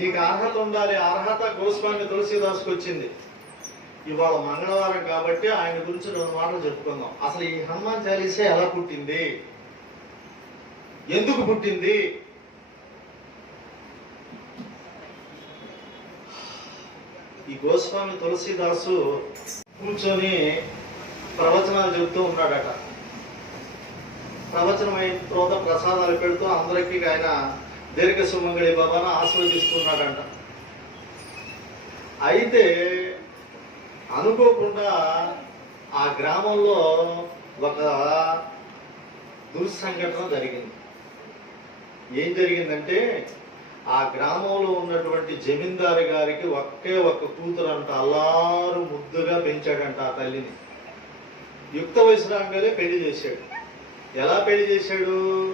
నీకు అర్హత ఉండాలి అర్హత గోస్వామి తులసీదాస్కి వచ్చింది. ఇవాళ మంగళవారం కాబట్టి ఆయన గురించి రెండు మాటలు చెప్పుకుందాం. అసలు ఈ హనుమాన్ చాలీసే ఎలా పుట్టింది? ఎందుకు పుట్టింది? ఈ గోస్వామి తులసీదాసు కూర్చొని ప్రవచనాలు చెబుతూ ఉన్నాడట. ప్రవచనం అయిన తర్వాత ప్రసాదాలు పెడుతూ అందరికీ ఆయన దీర్ఘ సుమంగళి బాబాను ఆస్వాదిస్తున్నాడంట అయితే అనుకోకుండా ఆ గ్రామంలో ఒక దుర్సంఘటన జరిగింది. ఏం జరిగిందంటే ఆ గ్రామంలో ఉన్నటువంటి జమీందారు గారికి ఒకే ఒక్క కూతురు అంట అల్లారు ముద్దుగా పెంచాడంట ఆ తల్లిని. యుక్త వయసు రాగానే పెళ్ళి చేశాడు. ఎలా పెళ్ళి చేశాడు?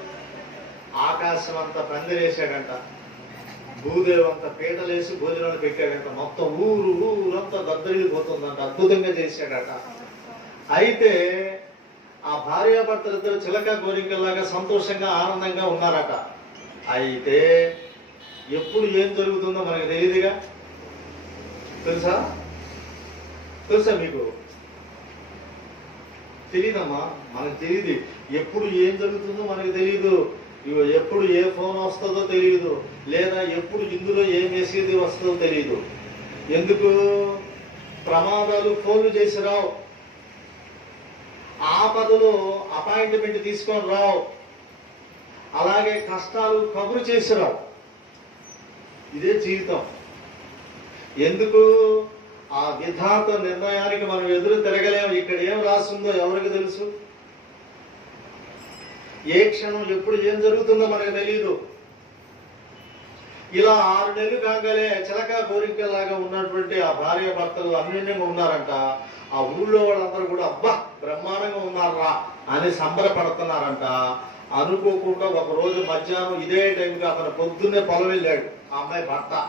ఆకాశం అంతా పందిరేసాడంట భూదేవి అంతా పీటలేసి భోజనాలు పెట్టాడంట. మొత్తం ఊరు ఊరంతా దద్దరిల్లిపోతుందంట. అద్భుతంగా చేశాడట. అయితే ఆ భార్యాభర్తలిద్దరు చిలక గోరికల్లాగా సంతోషంగా ఆనందంగా ఉన్నారట. అయితే ఎప్పుడు ఏం జరుగుతుందో మనకు తెలియదుగా? తెలుసా? తెలుసా మీకు? తెలియదమ్మా మనకు తెలియదు ఎప్పుడు ఏం జరుగుతుందో మనకు తెలియదు ఇగో ఎప్పుడు ఏ ఫోన్ వస్తుందో తెలియదు లేదా ఎప్పుడు ఇందులో ఏ మెసేజ్ వస్తుందో తెలియదు ఎందుకు? ప్రమాదాలు ఫోన్లు చేసి రావు. ఆపదలు అపాయింట్మెంట్ తీసుకొని రావు. అలాగే కష్టాలు కబురు చేసి రావు. ఇదే జీవితం. ఎందుకు? ఆ విధాత నిర్ణయానికి మనం ఎదురు తిరగలేము ఇక్కడ ఏం రాసిందో ఎవరికి తెలుసు? ఏ క్షణం ఎప్పుడు ఏం జరుగుతుందో మనకు తెలియదు ఇలా ఆరు నెలలు కాగానే చిలక కోరికలాగా ఉన్నటువంటి ఆ భార్య భర్తలు అన్యోన్యంగా ఉన్నారంట. ఆ ఊళ్ళో వాళ్ళందరూ కూడా అబ్బా బ్రహ్మాండంగా ఉన్నారా అని సంబరపడుతున్నారంట. అనుకోకుండా ఒక రోజు మధ్యాహ్నం ఇదే టైంకి అతను పొద్దున్నే పొలం వెళ్ళాడు ఆ అమ్మాయి భర్త.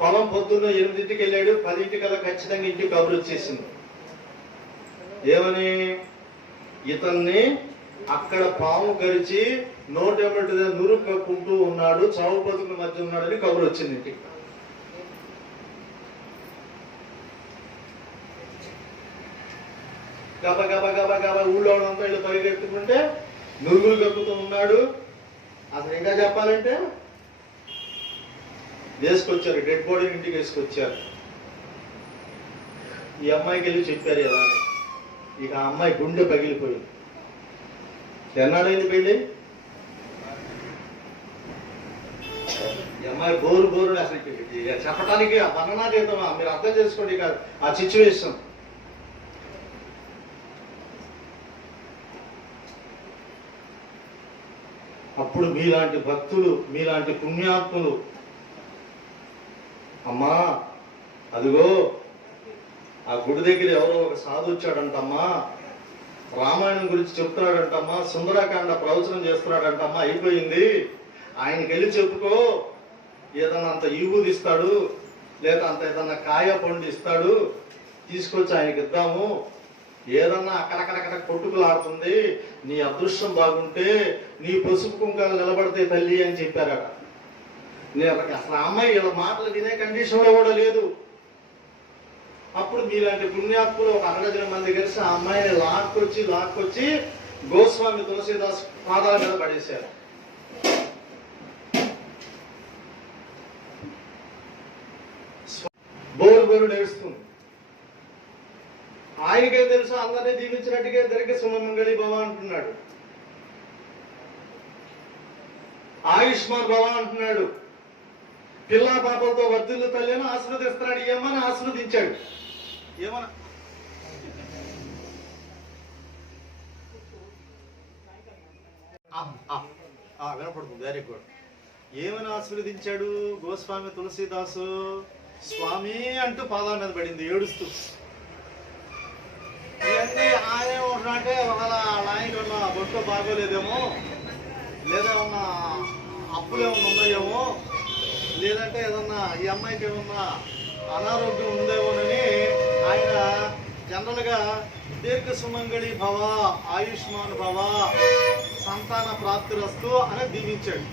పొలం పొద్దున్న ఎనిమిదింటికి వెళ్ళాడు పదింటికల్లా ఖచ్చితంగా ఇంటికి కబురు వచ్చేసింది. ఏమని? ఇతన్ని అక్కడ పాము గరిచి నోటెమ్మటి నురు కక్కుంటూ ఉన్నాడు చావు బతుకుల మధ్య ఉన్నాడని కబురు వచ్చింది. గబ గబ గబ గబ ఊళ్ళో ఉన్న వీళ్ళు పరిగెత్తుకుంటే నురుగులు కక్కుతూ ఉన్నాడు. అసలు ఇంకా చెప్పాలంటే వేసుకొచ్చారు డెడ్ బాడీని ఇంటికి వేసుకొచ్చారు. ఈ అమ్మాయికి వెళ్ళి చెప్పారు ఎలా ఇక ఆ అమ్మాయి గుండె పగిలిపోయింది. ఎన్నాళ్ళైంది పెళ్ళి? అమ్మాయి బోరు బోరు అసలు చెప్పడానికి ఆ వర్ణనాతీతమా మీరు అర్థం చేసుకోండి కాదు ఆ సిచ్యువేషన్ అప్పుడు మీలాంటి భక్తులు మీలాంటి పుణ్యాత్ములు అమ్మా అదిగో ఆ గుడి దగ్గర ఎవరో ఒక సాధు వచ్చాడంటమ్మా. రామాయణం గురించి చెప్తున్నాడంటమ్మా సుందరకాండ ప్రవచనం చేస్తున్నాడంటమ్మా అయిపోయింది. ఆయనకి వెళ్ళి చెప్పుకో ఏదన్నా అంత ఈగుది ఇస్తాడు లేదా అంత ఏదన్నా కాయ పండు ఇస్తాడు తీసుకొచ్చి ఆయనకి ఇద్దాము. ఏదన్నా అక్కడక్కడక్కడ కొట్టుకులాడుతుంది నీ అదృష్టం బాగుంటే నీ పసుపు కుంకాలు నిలబడితే తల్లి అని చెప్పారట. నేను అసలు అమ్మాయి ఇలా మాటలు వినే కండిషన్లో కూడా లేదు. అప్పుడు మీలాంటి పుణ్యాత్ములు ఒక అరగజన మంది కలిసి ఆ అమ్మాయిని లాక్కొచ్చి లాక్కొచ్చి గోస్వామి తులసీదాస్ పాదాల మీద పడేశారు. బోరు బోరు నేర్స్తుంది ఆయనకే తెలుసు అందరినీ దీవించినట్టుగా దొరికి సుమంగళి భవ అంటున్నాడు. ఆయుష్మాన్ భవ అంటున్నాడు. పిల్లా పాపలతో వర్ధిల్లు తల్లిని ఆశీర్వదిస్తున్నాడు ఏమని ఆశీర్వదించాడు? ఏమన్నా? వినపడుతుంది. వెరీ గుడ్ ఏమని ఆశీర్వదించాడు గోస్వామి తులసీదాసు? స్వామి అంటూ పాదాల మీద పడింది ఏడుస్తూ. ఇవన్నీ ఆయన ఉంటున్నాంటే ఒకవేళ ఆయన ఉన్న బొట్టు బాగోలేదేమో? లేదా ఉన్న అప్పులు ఏమన్నా ఉన్నాయేమో? లేదంటే ఏదన్నా ఈ అమ్మాయికి ఏమన్నా అనారోగ్యం ఉందేమోనని ఆయన జనరల్గా దీర్ఘ సుమంగళి భవ ఆయుష్మాన్ భవ సంతాన ప్రాప్తిరస్తు అని దీవించాడు.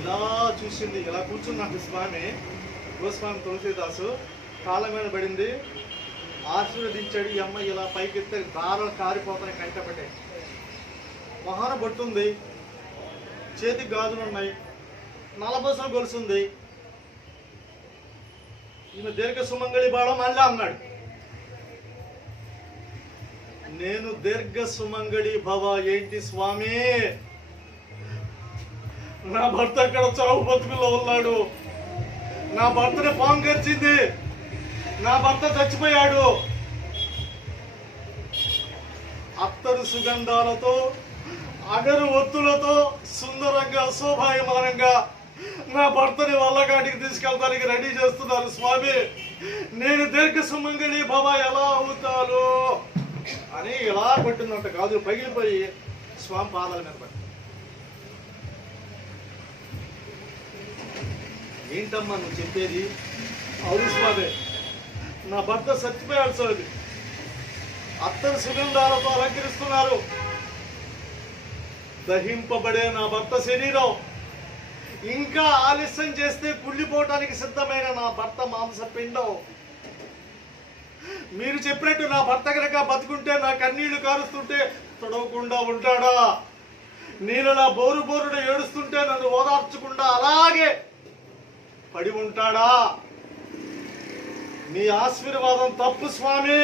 ఇలా చూసింది ఇలా కూర్చున్నాడు స్వామి గోస్వామి తులసీదాసు. కాళ్ళ మీద పడింది ఆశీర్వదించాడు ఈ అమ్మాయి ఇలా పైకెత్తే దారాలు కారిపోతాయి కంటపట్టే మొహాన బొట్టుంది చేతికి గాజులు ఉన్నాయి నలబసలు గొలుసుంది ఈమె దీర్ఘ సుమంగళి బాడం మళ్ళీ అన్నాడు. నేను దీర్ఘ సుమంగళి భవ ఏంటి స్వామి? నా భర్త అక్కడ చావు బతుకుల్లో ఉన్నాడు. నా భర్తని పాము గరిచింది. నా భర్త చచ్చిపోయాడు. అత్తరు సుగంధాలతో అగరు ఒత్తులతో సుందరంగా శోభాయమానంగా నా భర్తని వల్లకాటికి తీసుకెళ్ళడానికి రెడీ చేస్తున్నారు స్వామి. నేను దీర్ఘ సుమంగళి భవ ఎలా అవుతాను అని ఇలా పట్టిందంట కాదు పగిలిపోయి స్వామి పాదాల మీద పట్టి ఏంటమ్మా నువ్వు చెప్పేది? అవును స్వామి. నా భర్త చచ్చిపోయాడు స్వామి. అత్తని సుగంధాలతో అలంకరిస్తున్నారు. దహింపబడే నా భర్త శరీరం ఇంకా ఆలస్యం చేస్తే కుళ్ళిపోవటానికి సిద్ధమైన నా భర్త మాంస పిండం. మీరు చెప్పినట్టు నా భర్త కనుక బతుకుంటే నా కన్నీళ్ళు కారుస్తుంటే తొడవకుండా ఉంటాడా? నేను నా బోరు బోరుడు ఏడుస్తుంటే నన్ను ఓదార్చకుండా అలాగే పడి ఉంటాడా? మీ ఆశీర్వాదం తప్పు స్వామి.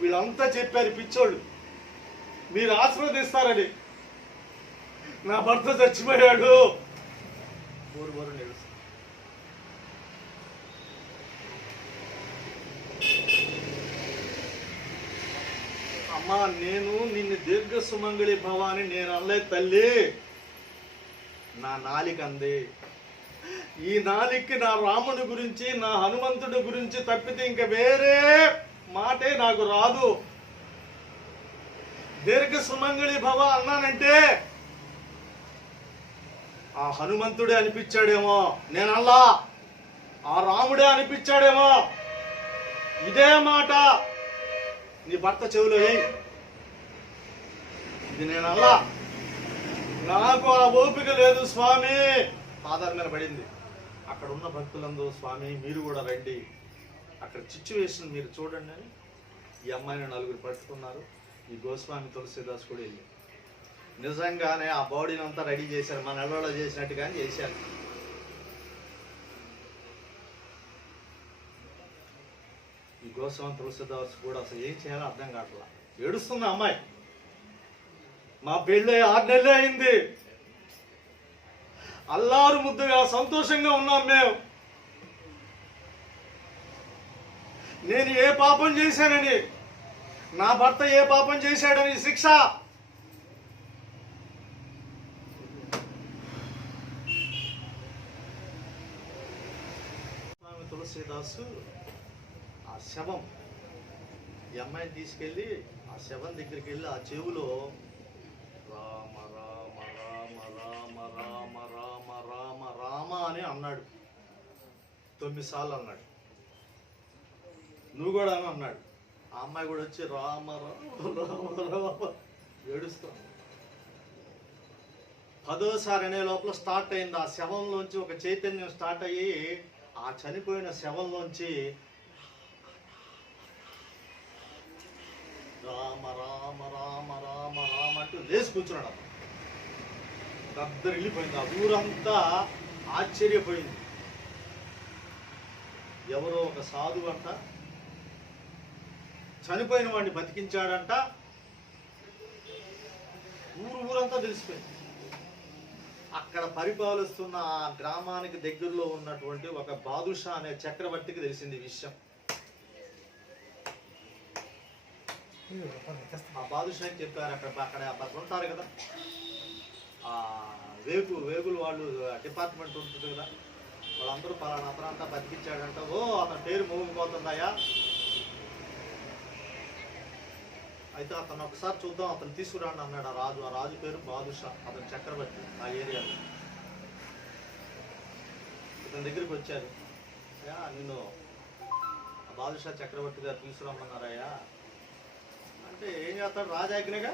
వీళ్ళంతా చెప్పారు పిచ్చోళ్ళు. మీరు ఆశీర్వదిస్తారని. నా భర్త చచ్చిపోయాడు. బోరు బోరు ఏడుస్తుంది అమ్మా నేను నిన్ను దీర్ఘ సుమంగళి భవాని నేను అనలేదు తల్లి. నా నాలిక అంది. ఈ నాలికి నా రాముడి గురించి నా హనుమంతుడి గురించి తప్పితే ఇంకా వేరే మాటే నాకు రాదు. దీర్ఘ సుమంగళి భవ అన్నానంటే ఆ హనుమంతుడే అనిపించాడేమో. నేను అల్లా ఆ రాముడే అనిపించాడేమో. ఇదే మాట నీ భర్త చెవిలో వేయి ఇది నేను అల్లా నాకు ఆ ఓపిక లేదు స్వామి. ఆధార్ మీద పడింది. అక్కడ ఉన్న భక్తులందరూ స్వామి మీరు కూడా రండి. అక్కడ సిచ్యువేషన్ మీరు చూడండి అని ఈ అమ్మాయిని నలుగురు పట్టుకున్నారు. ఈ గోస్వామి తులసిదాస్ కూడా వెళ్ళి నిజంగానే ఆ బాడీని అంతా రెడీ చేశారు మన నెలలో చేసినట్టుగానే చేశారు. ఈ గోస్వామి తులసిదాస్ కూడా అసలు ఏం చేయాలో అర్థం కావట్లా. ఏడుస్తుంది అమ్మాయి. మా పెళ్ళి ఆరు నెలలే అయింది. అల్లారు ముద్దుగా సంతోషంగా ఉన్నాం మేము. నేను ఏ పాపం చేశానని నా భర్త ఏ పాపం చేశాడని శిక్ష స్వామి తులసీదాసు ఆ శవం. ఈ అమ్మాయిని తీసుకెళ్ళి ఆ శవం దగ్గరికి వెళ్ళి ఆ చెవులో రామ రామ రామ రామ రామ రామ రామ రామ అని అన్నాడు. తొమ్మిది సార్లు అన్నాడు. నువ్వు కూడా అని అన్నాడు. ఆ అమ్మాయి కూడా వచ్చి రామ రామ రామ రామ పదోసారి అనే లోపల స్టార్ట్ అయింది. ఆ శవంలోంచి ఒక చైతన్యం స్టార్ట్ అయ్యి ఆ చనిపోయిన శవంలోంచి రామ రామ రామ రామ రామ అంటూ లేచి కూర్చున్నాడు దగ్గర వెళ్ళిపోయింది. ఆ ఊరంతా ఆశ్చర్యపోయింది. ఎవరో ఒక సాధువు అంట చనిపోయిన వాడిని బతికించాడంట. ఊరు ఊరంతా తెలిసిపోయింది. అక్కడ పరిపాలిస్తున్న ఆ గ్రామానికి దగ్గరలో ఉన్నటువంటి ఒక బాదుషా అనే చక్రవర్తికి తెలిసింది విషయం. ఆ బాదుషాకి చెప్పారు అక్కడ అక్కడ అక్కడ ఉంటారు కదా. ఆ వేగు వేగులు వాళ్ళు డిపార్ట్మెంట్ ఉంటుంది కదా. వాళ్ళందరూ పలానా అతనంతా బతికించాడంట ఓ అతని పేరు మోగిపోతుందయ్యా అయితే అతను ఒకసారి చూద్దాం అతను తీసుకురాండి అన్నాడు ఆ రాజు. ఆ రాజు పేరు బాదుషా అతను చక్రవర్తి ఆ ఏరియాలో. ఇతని దగ్గరికి వచ్చారు. అయ్యా నిన్ను ఆ బాదుషా చక్రవర్తి గారు తీసుకురమ్మన్నారయ్యా. అంటే ఏం చేస్తాడు? రాజాజ్ఞగా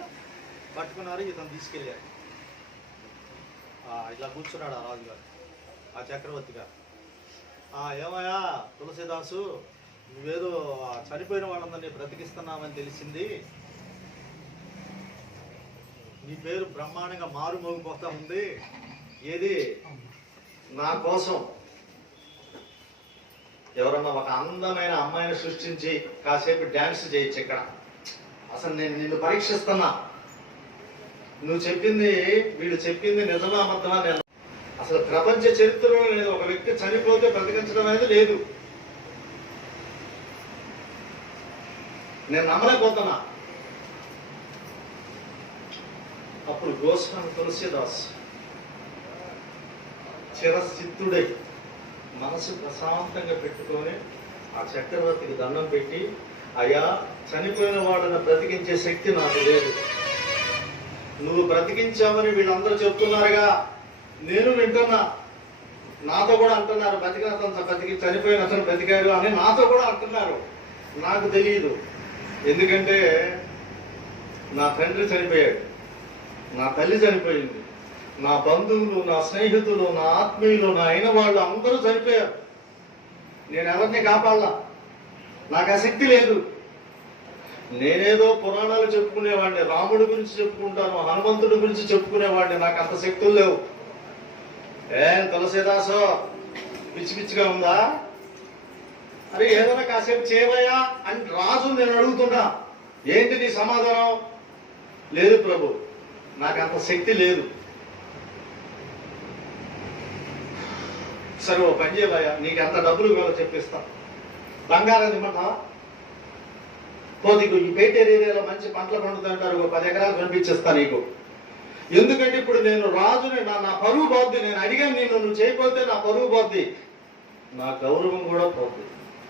పట్టుకున్నారు ఇతను తీసుకెళ్ళారు. ఇలా కూర్చున్నాడు ఆ రాజుగారు ఆ చక్రవర్తి గారు. ఏమయ్యా తులసిదాసు నువ్వేదో చనిపోయిన వాళ్ళందరినీ బ్రతికిస్తున్నామని తెలిసింది. నీ పేరు బ్రహ్మాండంగా మారుమోగిపోతా ఉంది. ఏది? నా కోసం. ఎవరన్నా ఒక అందమైన అమ్మాయిని సృష్టించి కాసేపు డ్యాన్స్ చేయొచ్చు ఇక్కడ. అసలు నేను నిన్ను పరీక్షిస్తున్నా. నువ్వు చెప్పింది వీడు చెప్పింది నిజమా అబద్ధమా నేను అసలు ప్రపంచ చరిత్రలో లేదు ఒక వ్యక్తి చనిపోతే బ్రతికించడం అనేది లేదు. నేను నమ్మలేకపోతున్నా. అప్పుడు గోస్వామి తులసిదాస్ చిరసిద్ధుడై మనసు ప్రశాంతంగా పెట్టుకొని ఆ చక్రవర్తికి దండం పెట్టి అయ్యా చనిపోయిన వాడిని బ్రతికించే శక్తి నాకు లేదు. నువ్వు బ్రతికించావని వీళ్ళందరూ చెప్తున్నారుగా. నేను వింటున్నా. నాతో కూడా అంటున్నారు బతికిన అతను బతికి చనిపోయిన అతను బ్రతికాడు అని నాతో కూడా అంటున్నారు. నాకు తెలియదు ఎందుకంటే నా తండ్రి చనిపోయాడు. నా తల్లి చనిపోయింది. నా బంధువులు నా స్నేహితులు నా ఆత్మీయులు నా అయిన వాళ్ళు అందరూ చనిపోయారు. నేను ఎవరిని కాపాడలా? నాకు ఆ శక్తి లేదు. నేనేదో పురాణాలు చెప్పుకునేవాడిని రాముడి గురించి చెప్పుకుంటాను హనుమంతుడి గురించి చెప్పుకునేవాడిని నాకు అంత శక్తులు లేవు. ఏం తులసీదాసో పిచ్చి పిచ్చిగా ఉందా? అరే ఏదైనా కాసేపు చేయవయ్యా అని రాజు నేను అడుగుతున్నా. ఏంటి నీ సమాధానం? లేదు ప్రభు. నాకు అంత శక్తి లేదు. సరే ఓ పని చేయవయ్యా నీకు ఎంత డబ్బులు కావాలో చెప్పిస్తా. బంగారం ఇమ్మంటావా పోతే నీకు ఈ పేటేరు ఏరియాలో మంచి పంటలు పండుతుంటారు ఒక పది ఎకరాలు కనిపించేస్తా నీకు. ఎందుకంటే ఇప్పుడు నేను రాజుని నా నా పరువు పోద్ది నేను అడిగాను నిన్ను నువ్వు చేయకపోతే నా పరువు పోద్ది. నా గౌరవం కూడా పోద్ది.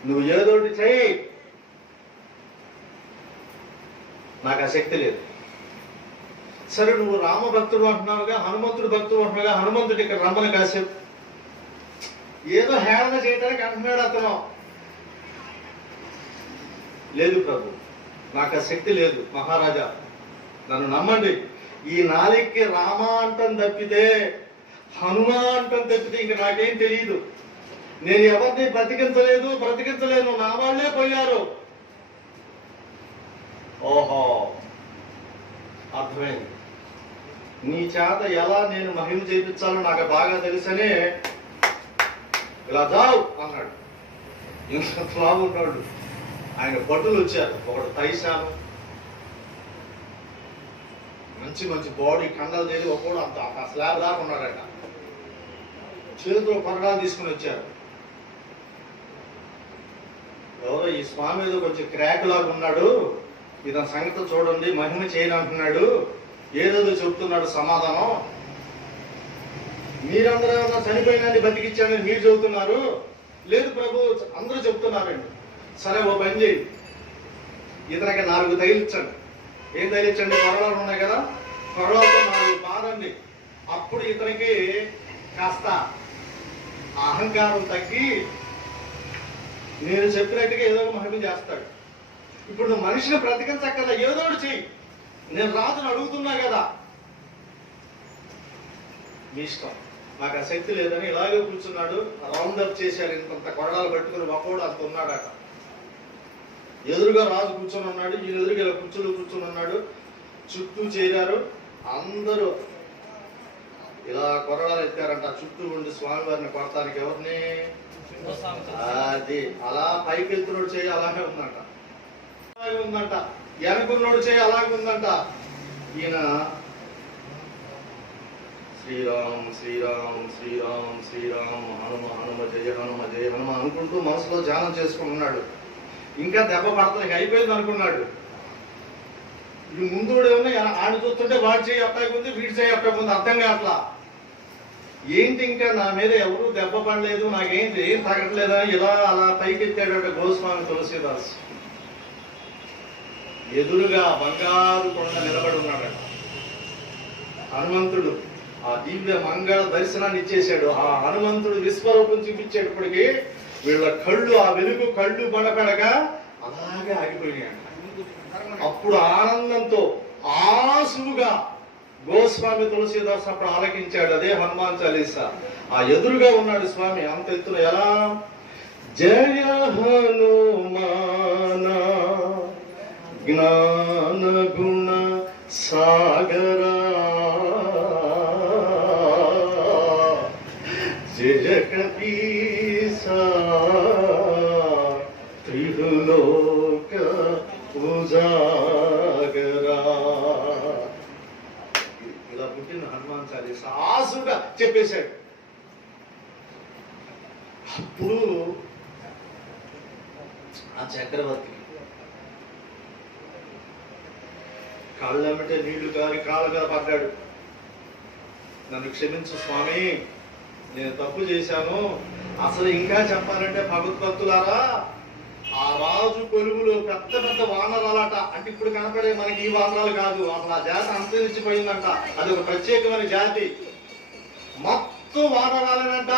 నువ్వు ఏదోటి చేయి. నాకు ఆ శక్తి లేదు. సరే నువ్వు రామ భక్తుడు అంటున్నావుగా హనుమంతుడు భక్తుడు అంటున్నావుగా హనుమంతుడు ఇక్కడ రమ్మని కాసేపు. ఏదో హేళన చేయడానికి అంటున్నాడు అతను. లేదు ప్రభు నాకు ఆ శక్తి లేదు మహారాజా. నన్ను నమ్మండి. ఈ నాలికి రామ అంటం తప్పితే హనుమా అంటం తప్పితే ఇంక నాకేం తెలియదు నేను ఎవరిని బ్రతికించలేదు బ్రతికించలేను నా వాళ్ళే పోయారు. ఓహో అర్థమైంది. నీ చేత ఎలా నేను మహిమ చేయించాలో నాకు బాగా తెలుసనే ఇలా దావు అన్నాడు. ఇంత బాగున్నాడు ఆయన భటులు వచ్చారు. ఒకడు తైశాను మంచి మంచి బాడీ కండలు తెలియ ఒకడు అంత ఆ స్లాబ్ దాకా ఉన్నాడట. చేతిలో కొరడాలు తీసుకుని వచ్చారు. ఎవరో ఈ స్వామి ఏదో కొంచెం క్రాక్ లాగా ఉన్నాడు. ఇతని సంగతి చూడండి మహిమ చేయను అంటున్నాడు. ఏదేదో చెబుతున్నాడు సమాధానం మీరందరూ ఏమన్నా చనిపోయినాన్ని బతికిచ్చానని మీరు చెబుతున్నారు? లేదు ప్రభు అందరూ చెబుతున్నారండి సరే ఓ పని చేయి. ఇతనికి నాలుగు తగిలించండి. ఏం తగిలించండి? కొరడాలు ఉన్నాయి కదా? కొరడాలతో నాలుగు బాధండి అప్పుడు ఇతనికి కాస్త అహంకారం తగ్గి నేను చెప్పినట్టుగా ఏదో ఒక మహిమ చేస్తాడు. ఇప్పుడు నువ్వు మనిషిని బ్రతికించక్కర్లా. ఏదో ఒకటి చెయ్యి. నేను రాజును అడుగుతున్నా కదా. మీ ఇష్టం. నాకు ఆ శక్తి లేదని ఇలాగే కూర్చున్నాడు. రౌండ్ అప్ చేశారు ఇంత కొరడాలు పట్టుకుని ఒకడు అంత ఉన్నాడట. ఎదురుగా రాజు కూర్చొని ఉన్నాడు. ఈ ఎదురుగా ఇలా కూర్చుని కూర్చొని ఉన్నాడు. చుట్టూ చేరారు. అందరూ ఇలా కొరడాలు ఎత్తారంట. చుట్టూ ఉండి స్వామివారిని కొడతానికి ఎవరిని? అది. అలా పైకి వెళ్తున్నాడు చేయి అలాగే ఉందంట. ఉందంట. వెనకున్నోడు చేయి అలాగే ఉందంట. ఈయన శ్రీరామ్ శ్రీరామ్ శ్రీరామ్ శ్రీరామ్ హనుమ హనుమ జయ హనుమ జయ హనుమ అనుకుంటూ మనసులో ధ్యానం చేసుకుంటున్నాడు ఇంకా దెబ్బ పడతానికి అయిపోయింది అనుకున్నాడు. ఈ ముందు ఏమన్నా ఆయన చూస్తుంటే వాడు చేయి అప్పాయి ఉంది వీడి చేయి అప్పాయి ఉంది అర్థం కావట్లా? ఏంటి ఇంకా నా మీద ఎవరు దెబ్బ పడలేదు నాకేం ఏం తగట్లేదా? ఇలా అలా పైకెత్తాడట గోస్వామి తులసీదాస్. ఎదురుగా బంగారు కొండ నిలబడి ఉన్నాడట. హనుమంతుడు ఆ దివ్య మంగళ దర్శనాన్ని ఇచ్చేశాడు. ఆ హనుమంతుడు విశ్వరూపం చూపించేటప్పటికి వీళ్ళ కళ్ళు ఆ వెలుగు కళ్ళు పడపడగా అలాగే ఆగిపోయాడు అప్పుడు ఆనందంతో ఆసువుగా గోస్వామి తులసీదాస్ అప్పుడు ఆలకించాడు. అదే హనుమాన్ చాలీసా. ఆ ఎదురుగా ఉన్నాడు స్వామి. అంత ఎత్తున ఎలా? జయ హనుమానా. జ్ఞానగుణ సాగరా. జయ త్రిలోక ఉజాగరా. ఇలా పుట్టిన హనుమాన్ చాలీస ఆసుగా చెప్పేశాడు. అప్పుడు ఆ చక్రవర్తి చక్రవర్తికి కాళ్ళమిటే నీళ్ళు కారి కాళ్ళగా పడ్డాడు. నన్ను క్షమించు స్వామి నేను తప్పు చేశాను. అసలు ఇంకా చెప్పాలంటే భగవద్భక్తులారా ఆ రాజు కొలువులో పెద్ద పెద్ద వానరాలట. అంటే ఇప్పుడు కనపడే మనకి ఈ వానరాలు కాదు అసలు ఆ జాతి అంతరించిపోయిందంట. అది ఒక ప్రత్యేకమైన జాతి. మొత్తం వానరాలేనంట.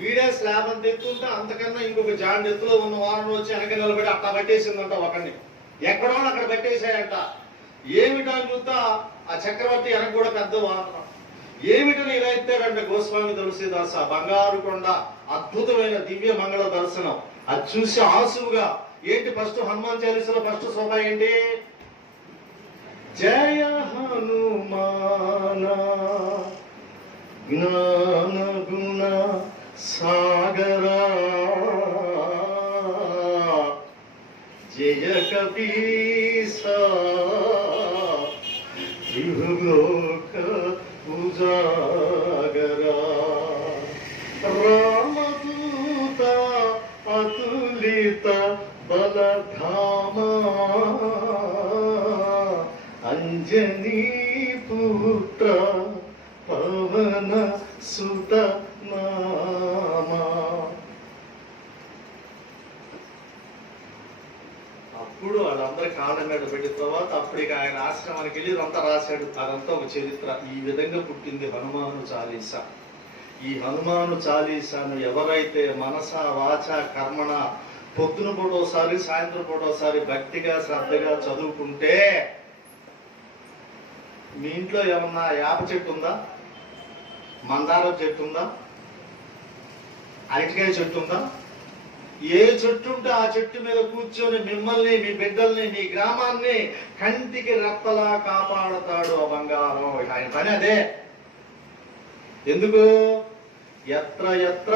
వీడే స్లాబ్ అంత ఎత్తు అంతకన్నా ఇంకొక జాండ్ ఎత్తులో ఉన్న వారం వచ్చి వెనక నిలబడి అట్లా పట్టేసిందంట ఒకరిని ఎక్కడో అక్కడ పట్టేశాయంట ఏమిటా చూస్తా ఆ చక్రవర్తి వెనక కూడా పెద్ద వాహనం. ఏమిటని ఇలా ఎత్తాడంటే గోస్వామి తులసిదాస బంగారు కొండ అద్భుతమైన దివ్య మంగళ దర్శనం. అది చూసి ఆసువుగా ఏంటి ఫస్ట్ హనుమాన్ చాలీసలో ఫస్ట్ శోభ ఏంటి? జయ హనుమాన జ్ఞాన గుణ సాగరా. జయ కపీసా. త్రిలోక ఉజాగరా. రామదూత అతులిత బలధామా. అంజనీ పుత్ర పవన సుత నామా అప్పుడు వాళ్ళందరి కాళ్ళ మీద పెట్టిన తర్వాత అప్పటికి ఆయన ఆశ్రమానికి వెళ్ళి ఇదంతా రాశాడు. అదంతా ఒక చరిత్ర. ఈ విధంగా పుట్టింది హనుమాను చాలీస. ఈ హనుమాను చాలీసాను ఎవరైతే మనస వాచ కర్మణ పొద్దున పూటోసారి సాయంత్రం పూటోసారి భక్తిగా శ్రద్ధగా చదువుకుంటే మీ ఇంట్లో ఏమన్నా యాప చెట్టు ఉందా? మందారం చెట్టు ఉందా? అరటికాయ చెట్టు ఉందా? ఏ చెట్టు ఉంటే ఆ చెట్టు మీద కూర్చొని మిమ్మల్ని మీ బిడ్డల్ని మీ గ్రామాన్ని కంటికి రెప్పలా కాపాడతాడు ఆ బంగారం. ఆయన పని అదే. ఎందుకు? ఎత్ర ఎత్ర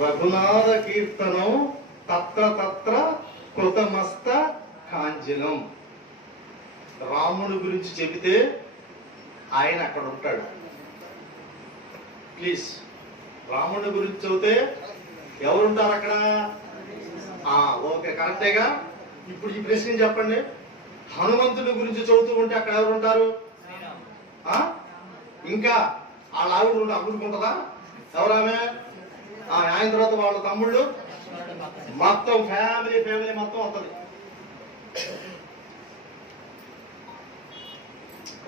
రఘునాథ కీర్తనం తత్ర తత్ర కృతమస్త కాంచనం రాముడి గురించి చెబితే ఆయన అక్కడ ఉంటాడు. ప్లీజ్ రాముడి గురించి చదివితే ఎవరుంటారు అక్కడ? ఓకే కరెక్టేగా? ఇప్పుడు ఈ ప్రశ్న చెప్పండి? హనుమంతుడి గురించి చదువుతూ ఉంటే అక్కడ ఎవరుంటారు? ఇంకా వాళ్ళ ఆవిడ అమ్ముడుకుంటుందా ఎవరామె? ఆ, ఆయన తర్వాత వాళ్ళ తమ్ముళ్ళు? మొత్తం ఫ్యామిలీ ఫ్యామిలీ మొత్తం వస్తుంది.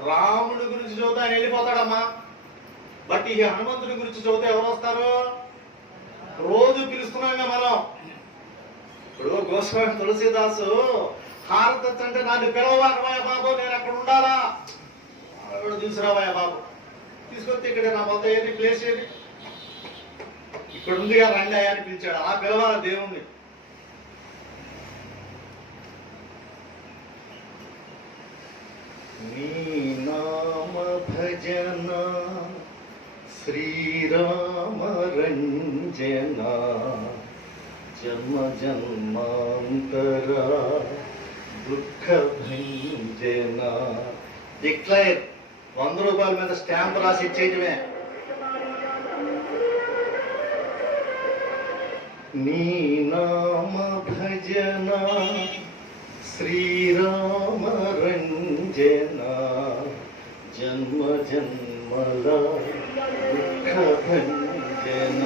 రాముడి గురించి చదివితే ఆయన వెళ్ళిపోతాడమ్మా. బట్ ఈ హనుమంతుడి గురించి చదివితే ఎవరు వస్తారు? రోజు పిలుస్తున్నామే మనం. ఇప్పుడు గోస్వామి తులసీదాసు హారత అంటే నన్ను పిలవబాకమాయ బాబు నేను అక్కడ ఉండాలా? ఆవిడ తీసుకురావాయ బాబు. తీసుకొస్తే ఇక్కడ నా వద్ద ఏంటి ప్లేస్ ఏది ఇక్కడ ఉందిగా రండి అయ్యా అని పిలిచాడు. అలా పిలవాలి దేవుణ్ణి. నీ నామ భజనా శ్రీరామ రంజన జన్మ జన్మాంతర దుఃఖ భంజన డిక్లైర్ వంద రూపాయల మీద స్టాంప్ రాసి ఇచ్చేయటమే. నీ నామ భజన శ్రీరామ రంజన జన్మ జన్మల దుఃఖ భంజన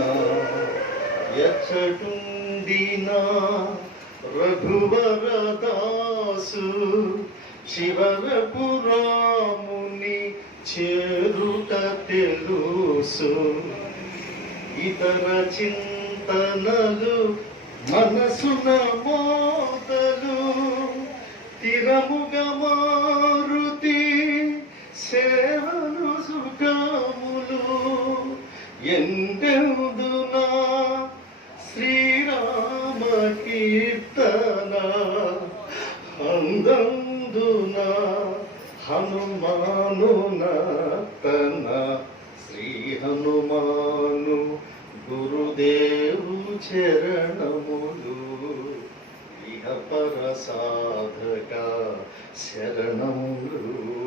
ఎచ్చటుండిన రఘువరదాసు శివరపురాముని చేరుట తెలుసు ఇతర చింతనలు మనసున మోదలు తిరముగమా హనుమాను నతన శ్రీ హనుమాను గురుదేవు చరణములు. ఇహపర సాధక శరణములు.